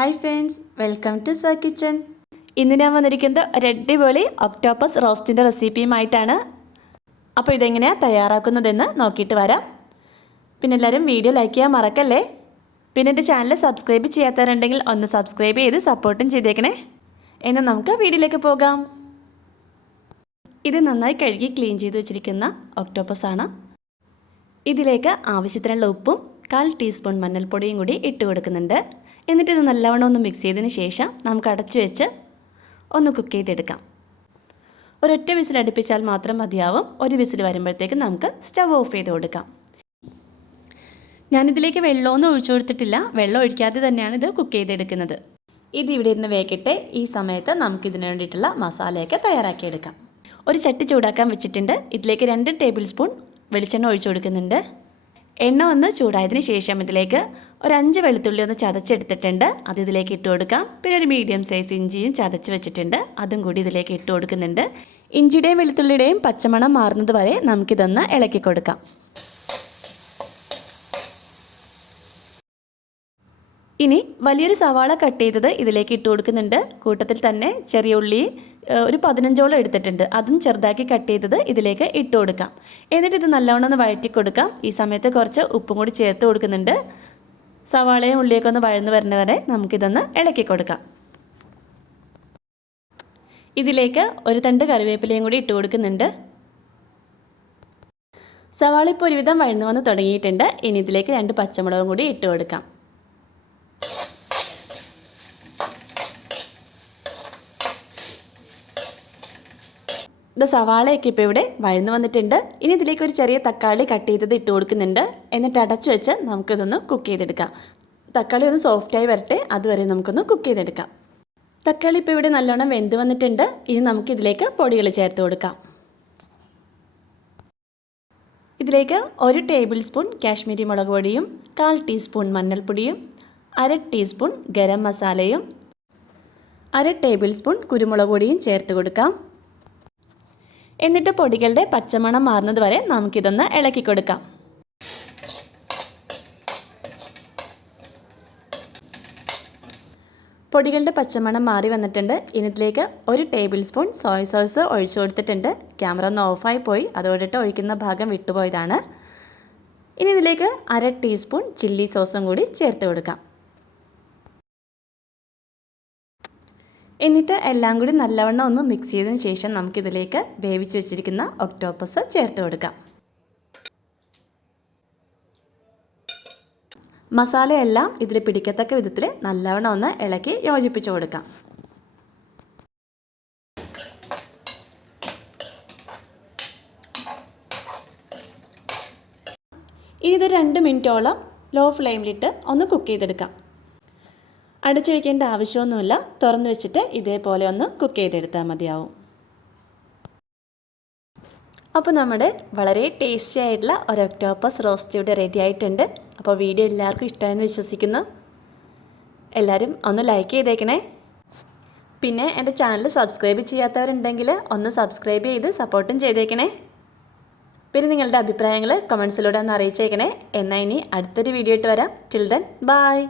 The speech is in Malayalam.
Hi friends welcome to sir kitchen. ഇന്ന് ഞാൻ വന്നിരിക്കുന്നത് ഒരു അടിപൊളി ഒക്ടോപ്പസ് റോസ്റ്റിന്റെ റെസിപ്പിയുമായിട്ടാണ്. അപ്പോൾ ഇതെങ്ങനെയാണ് തയ്യാറാക്കുന്നതെന്ന് നോക്കിയിട്ട് വരാം. പിന്നെ എല്ലാവരും വീഡിയോ ലൈക്ക് ചെയ്യാൻ മറക്കല്ലേ? പിന്നെ എന്റെ ചാനൽ സബ്സ്ക്രൈബ് ചെയ്യാത്തവരുണ്ടെങ്കിൽ ഒന്ന് സബ്സ്ക്രൈബ് ചെയ്ത് സപ്പോർട്ടും ചെയ്തേക്കണേ. എന്നാൽ നമുക്ക് വീഡിയോയിലേക്ക് പോകാം. ഇത് നന്നായി കഴുകി ക്ലീൻ ചെയ്ത് വെച്ചിരിക്കുന്ന ഒക്ടോപ്പസ് ആണ്. ഇതിലേക്ക് ആവശ്യത്തിനുള്ള ഉപ്പും കാൽ ടീസ്പൂൺ മഞ്ഞൾപ്പൊടിയും കൂടി ഇട്ട് കൊടുക്കുന്നുണ്ട്. എന്നിട്ട് ഇത് നല്ലവണ്ണം ഒന്ന് മിക്സ് ചെയ്തതിന് ശേഷം നമുക്ക് അടച്ചു വെച്ച് ഒന്ന് കുക്ക് ചെയ്തെടുക്കാം. ഒരൊറ്റ വിസിൽ അടുപ്പിച്ചാൽ മാത്രം മതിയാവും. ഒരു വിസിൽ വരുമ്പോഴത്തേക്ക് നമുക്ക് സ്റ്റവ് ഓഫ് ചെയ്ത് കൊടുക്കാം. ഞാനിതിലേക്ക് വെള്ളമൊന്നും ഒഴിച്ചു കൊടുത്തിട്ടില്ല. വെള്ളം ഒഴിക്കാതെ തന്നെയാണ് ഇത് കുക്ക് ചെയ്തെടുക്കുന്നത്. ഇത് ഇവിടെ ഇരുന്ന് വേക്കിട്ട് ഈ സമയത്ത് നമുക്ക് ഇതിന് വേണ്ടിയിട്ടുള്ള മസാലയൊക്കെ തയ്യാറാക്കിയെടുക്കാം ഒരു ചട്ടി ചൂടാക്കാൻ വെച്ചിട്ടുണ്ട്. ഇതിലേക്ക് രണ്ട് ടേബിൾ സ്പൂൺ വെളിച്ചെണ്ണ ഒഴിച്ചു കൊടുക്കുന്നുണ്ട്. എണ്ണ ഒന്ന് ചൂടായതിന് ശേഷം ഇതിലേക്ക് ഒരു അഞ്ച് വെളുത്തുള്ളി ഒന്ന് ചതച്ചെടുത്തിട്ടുണ്ട്. അത് ഇതിലേക്ക് ഇട്ട് കൊടുക്കാം. പിന്നെ ഒരു മീഡിയം സൈസ് ഇഞ്ചിയും ചതച്ച് വെച്ചിട്ടുണ്ട്. അതും കൂടി ഇതിലേക്ക് ഇട്ട് കൊടുക്കുന്നുണ്ട്. ഇഞ്ചിയുടെയും വെളുത്തുള്ളിയുടെയും പച്ചമണം മാറുന്നത് വരെ നമുക്കിതൊന്ന് ഇളക്കി കൊടുക്കാം. ഇനി വലിയൊരു സവാള കട്ട് ചെയ്തത് ഇതിലേക്ക് ഇട്ട് കൊടുക്കുന്നുണ്ട്. കൂട്ടത്തിൽ തന്നെ ചെറിയ ഉള്ളി ഒരു പതിനഞ്ചോളം എടുത്തിട്ടുണ്ട്. അതും ചെറുതാക്കി കട്ട് ചെയ്തത് ഇതിലേക്ക് ഇട്ട് കൊടുക്കാം. എന്നിട്ട് ഇത് നല്ലവണ്ണം ഒന്ന് വഴറ്റി കൊടുക്കാം. ഈ സമയത്ത് കുറച്ച് ഉപ്പും കൂടി ചേർത്ത് കൊടുക്കുന്നുണ്ട്. സവാളയും ഉള്ളിയൊക്കെ ഒന്ന് വഴന്ന് വരുന്നവരെ നമുക്കിതൊന്ന് ഇളക്കി കൊടുക്കാം. ഇതിലേക്ക് ഒരു തണ്ട് കറിവേപ്പിലയും കൂടി ഇട്ട് കൊടുക്കുന്നുണ്ട്. സവാള ഇപ്പോൾ ഒരുവിധം വഴന്നു വന്ന് തുടങ്ങിയിട്ടുണ്ട്. ഇനി ഇതിലേക്ക് രണ്ട് പച്ചമുളകും കൂടി ഇട്ട് കൊടുക്കാം. ഇത് സവാളയൊക്കെ ഇപ്പോൾ ഇവിടെ വഴന്നു വന്നിട്ടുണ്ട്. ഇനി ഇതിലേക്ക് ഒരു ചെറിയ തക്കാളി കട്ട് ചെയ്തത് ഇട്ട് കൊടുക്കുന്നുണ്ട്. എന്നിട്ട് അടച്ചു വെച്ച് നമുക്കിതൊന്ന് കുക്ക് ചെയ്തെടുക്കാം. തക്കാളി ഒന്ന് സോഫ്റ്റായി വരട്ടെ. അതുവരെ നമുക്കൊന്ന് കുക്ക് ചെയ്തെടുക്കാം. തക്കാളി ഇപ്പോൾ ഇവിടെ നല്ലോണം വെന്ത് വന്നിട്ടുണ്ട്. ഇനി നമുക്കിതിലേക്ക് പൊടികൾ ചേർത്ത് കൊടുക്കാം. ഇതിലേക്ക് ഒരു ടേബിൾ സ്പൂൺ കാശ്മീരി മുളക് പൊടിയും കാൽ ടീസ്പൂൺ മഞ്ഞൾപ്പൊടിയും അര ടീസ്പൂൺ ഗരം മസാലയും അര ടേബിൾ സ്പൂൺ കുരുമുളക് പൊടിയും ചേർത്ത് കൊടുക്കാം. എന്നിട്ട് പൊടികളുടെ പച്ചമണം മാറുന്നത് വരെ നമുക്കിതൊന്ന് ഇളക്കി കൊടുക്കാം പൊടികളുടെ പച്ചമണം മാറി വന്നിട്ടുണ്ട്. ഇതിലേക്ക് ഒരു ടേബിൾ സ്പൂൺ സോയ സോസ് ഒഴിച്ചു കൊടുത്തിട്ടുണ്ട്. ക്യാമറ ഒന്ന് ഓഫായി പോയി. അതോടിട്ട് ഒഴിക്കുന്ന ഭാഗം വിട്ടുപോയതാണ്. ഇനി ഇതിലേക്ക് അര ടീസ്പൂൺ ചില്ലി സോസും കൂടി ചേർത്ത് കൊടുക്കാം. എന്നിട്ട് എല്ലാം കൂടി നല്ലവണ്ണം ഒന്ന് മിക്സ് ചെയ്തതിന് ശേഷം നമുക്കിതിലേക്ക് വേവിച്ച് വെച്ചിരിക്കുന്ന ഒക്ടോപ്പസ് ചേർത്ത് കൊടുക്കാം. മസാലയെല്ലാം ഇതിൽ പിടിക്കത്തക്ക വിധത്തിൽ നല്ലവണ്ണം ഒന്ന് ഇളക്കി യോജിപ്പിച്ച് കൊടുക്കാം. ഇനി ഇത് രണ്ട് മിനിറ്റോളം ലോ ഫ്ലെയിമിലിട്ട് ഒന്ന് കുക്ക് ചെയ്തെടുക്കാം. അടച്ചു വയ്ക്കേണ്ട ആവശ്യമൊന്നുമില്ല. തുറന്നു വെച്ചിട്ട് ഇതേപോലെ ഒന്ന് കുക്ക് ചെയ്തെടുത്താൽ മതിയാവും. അപ്പോൾ നമ്മുടെ വളരെ ടേസ്റ്റി ആയിട്ടുള്ള ഒരു ഒക്ടോപ്പസ് റോസ്റ്റ് ഇവിടെ റെഡി ആയിട്ടുണ്ട്. അപ്പോൾ വീഡിയോ എല്ലാവർക്കും ഇഷ്ടമായെന്ന് വിശ്വസിക്കുന്നു. എല്ലാവരും ഒന്ന് ലൈക്ക് ചെയ്തേക്കണേ. പിന്നെ എന്റെ ചാനൽ സബ്സ്ക്രൈബ് ചെയ്യാത്തവരുണ്ടെങ്കിൽ ഒന്ന് സബ്സ്ക്രൈബ് ചെയ്ത് സപ്പോർട്ടും ചെയ്തേക്കണേ. പിന്നെ നിങ്ങളുടെ അഭിപ്രായങ്ങൾ കമൻസിലൂടെ ഒന്ന് അറിയിച്ചേക്കണേ. എന്നാൽ ഇനി അടുത്തൊരു വീഡിയോ ഇട്ട് വരാം. Till then bye